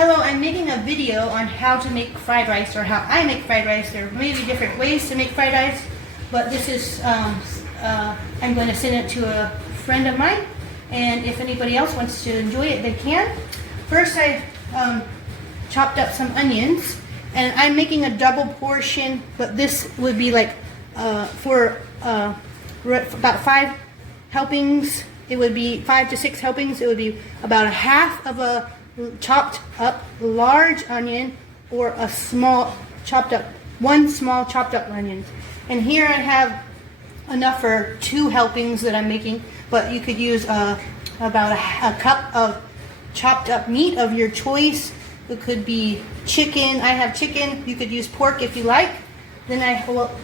Hello, I'm making a video on how to make fried rice, or how I make fried rice. There may be different ways to make fried rice, but this is, I'm going to send it to a friend of mine, and if anybody else wants to enjoy it, they can. First, I chopped up some onions, and I'm making a double portion, but this would be like for about 5 helpings. It would be 5 to 6 helpings. It would be about a half of a chopped up large onion, or a small chopped up, one small chopped up onion. And here I have enough for 2 helpings that I'm making, but you could use about a cup of chopped up meat of your choice. It could be chicken. I have chicken. You could use pork if you like. Then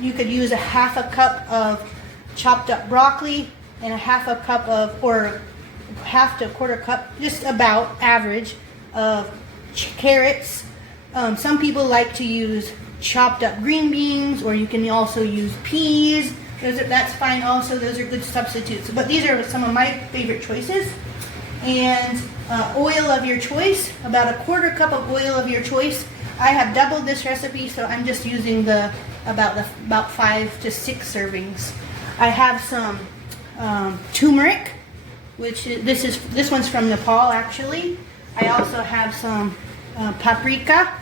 you could use a half a cup of chopped up broccoli, and a half a cup of, or half to a quarter cup, just about average, of carrots. Some people like to use chopped up green beans, or you can also use peas. That's fine also. Those are good substitutes. But these are some of my favorite choices. And oil of your choice, about a quarter cup of oil of your choice. I have doubled this recipe, so I'm just using about 5 to 6 servings. I have some turmeric, which is, this one's from Nepal actually. I also have some paprika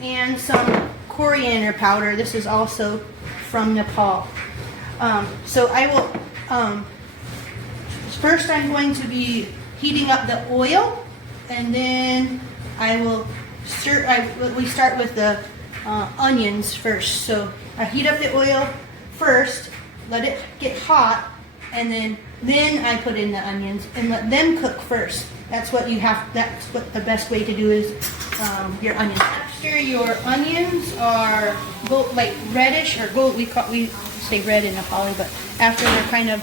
and some coriander powder. This is also from Nepal. So I will first I'm going to be heating up the oil, and then I will we start with the onions first. So I heat up the oil first, let it get hot, and then I put in the onions and let them cook first. That's what the best way to do is your onions. After your onions are like reddish or gold, we say red in Nepali, but after they're kind of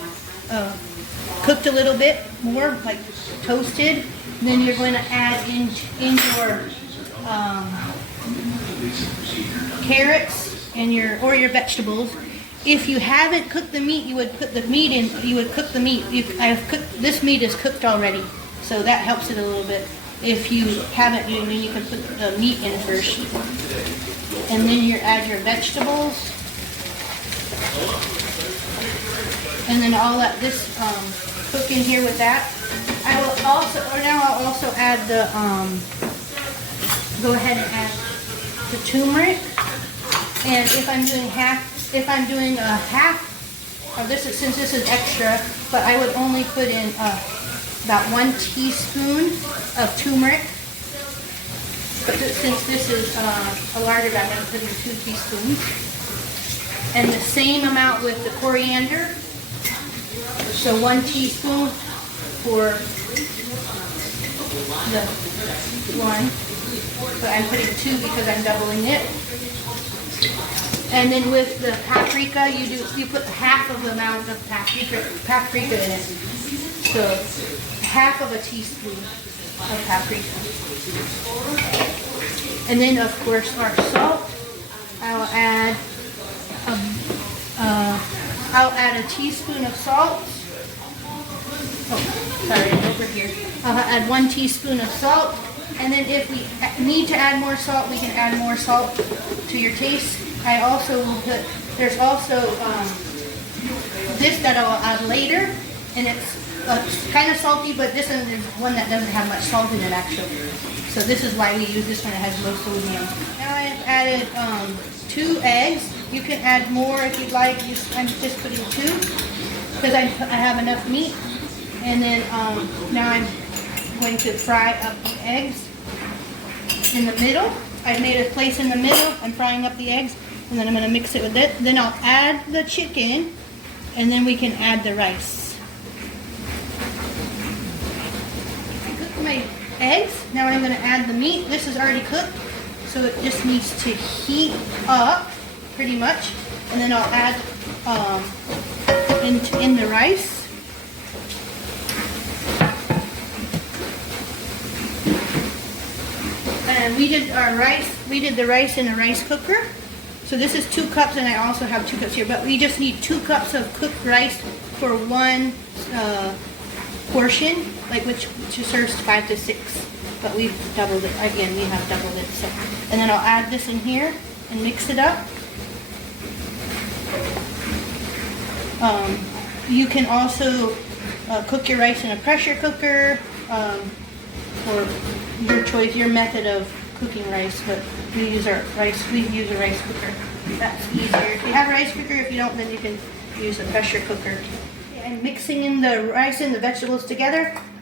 cooked a little bit more, like toasted, then you're going to add in your carrots and your vegetables. If you haven't cooked the meat, you would put the meat in. You would cook the meat. This meat is cooked already, so that helps it a little bit. If you haven't, then you can put the meat in first, and then you add your vegetables, and then all that cook in here with that. I'll also add the go ahead and add the turmeric, and if I'm doing a half of this, since this is extra, but I would only put in about 1 teaspoon of turmeric. But since this is a larger batch, I'm putting 2 teaspoons. And the same amount with the coriander. So 1 teaspoon for the one. But I'm putting 2 because I'm doubling it. And then with the paprika, you put half of the amount of paprika in it. So half of a teaspoon of paprika. And then of course our salt. I'll add a teaspoon of salt. Oh, sorry, over here. I'll add 1 teaspoon of salt. And then if we need to add more salt, we can add more salt to your taste. I also will put, there's also this that I'll add later, and it's kind of salty, but this one is one that doesn't have much salt in it actually. So this is why we use this one. It has low sodium. Now I've added 2 eggs. You can add more if you'd like. I'm just putting 2 because I have enough meat. And then now I'm going to fry up the eggs in the middle. I've made a place in the middle. I'm frying up the eggs, and then I'm going to mix it with it. Then I'll add the chicken, and then we can add the rice. I cooked my eggs. Now I'm going to add the meat. This is already cooked, so it just needs to heat up pretty much. And then I'll add in the rice. And we did the rice in a rice cooker. So this is 2 cups, and I also have 2 cups here, but we just need 2 cups of cooked rice for 1 portion, like which serves 5 to 6 but we've doubled it. Again, we have doubled it. So, and then I'll add this in here and mix it up. You can also cook your rice in a pressure cooker, or your choice, your method of cooking rice. But we use a rice cooker. That's easier. If you have a rice cooker, if you don't, then you can use a pressure cooker. And mixing in the rice and the vegetables together.